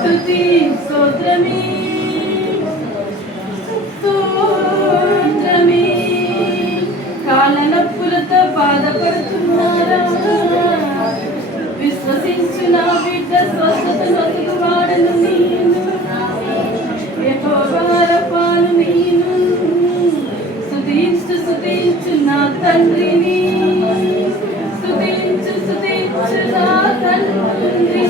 స్తుతి స్తోత్రమే స్తోత్రమే. కాళ్ళ నొప్పులతో బాధపడుతున్నారా? విశ్వసించు నా బిడ్డ స్వస్థత నొతుకువాడను నేను, యెహోవా రఫాను నేను. స్తుతించు స్తుతించు నా తండ్రిని, స్తుతించు స్తుతించు నా తండ్రిని.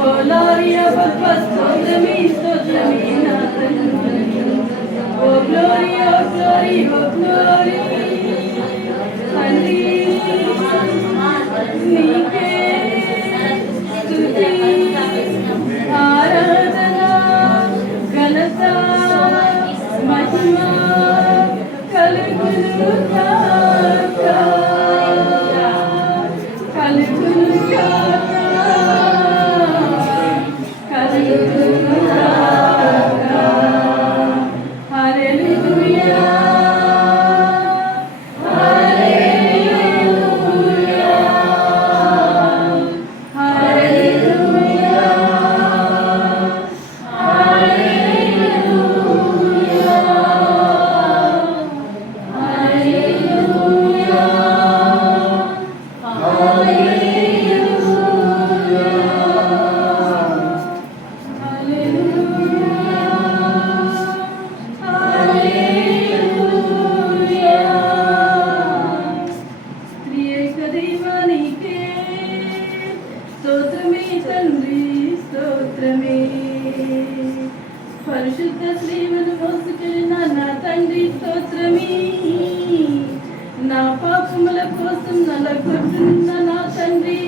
ఓ గ్లోరియా బప్పా స్తోత్రమే స్తోత్రమే నా తండ్రి. Oh glory oh glory oh glory తండ్రి, నీకే స్తుతి ఆరాధన ఘనత మహిమ కలుగును గాక, కలుగును గాక, కలుగును గాక. హల్లెలూయా హల్లెలూయా హల్లెలూయా హల్లెలూయా హల్లెలూయా స్తోత్రమే తండ్రి స్తోత్రమే. పరిశుద్ధ శ్రీమను మోసుకెళ్ళిన నా తండ్రి స్తోత్రమే. నా పాపముల కోసం నలగొట్టున్న నా తండ్రి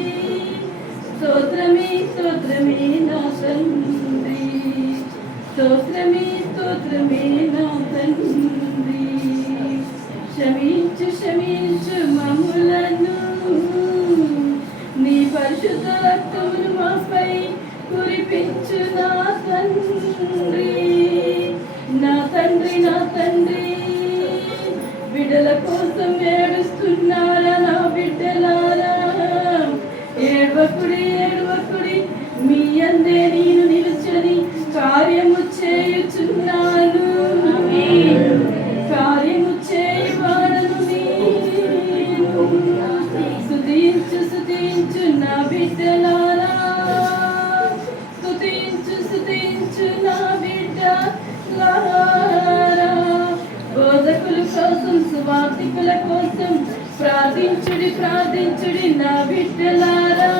స్తోత్రమే స్తోత్రమే నా తండ్రి, స్తోత్రమే స్తోత్రమే నా తండ్రి. క్షమించు క్షమించు మమ్ములను, నీ పరిశుద్ధ రక్తమును మాపై కురిపించు నా తండ్రి, నా తండ్రి నా తండ్రి. బిడ్డల కోసం ఏడుస్తున్నారా నా బిడ్డలారా? ఏడవకుడి ఏడవకుడి, మీ అందే నేను నిలుచని కార్యము చేయుచున్నాను, కార్యము చేయవాడను నేను. స్తుతించు స్తుతించు నా బిడ్డలారా, స్తుతించు స్తుతించు నా బిడ్డలారా. బోధకుల కోసం సువార్తికుల కోసం ప్రార్థించుడి ప్రార్థించుడి నా బిడ్డలారా.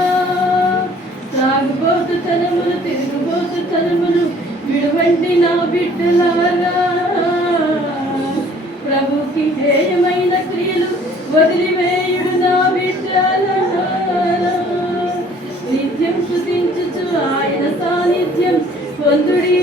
తాగుబోతు తనములు తిరుగుబోతు తనములు విడవండి నా బిడ్డలారా. ప్రభుకి హేయమైన క్రియలు వదిలివేయుడు నా బిడ్డలారా. నిత్యం స్తుతించుచు ఆయన సాన్నిధ్యం పొందుడి.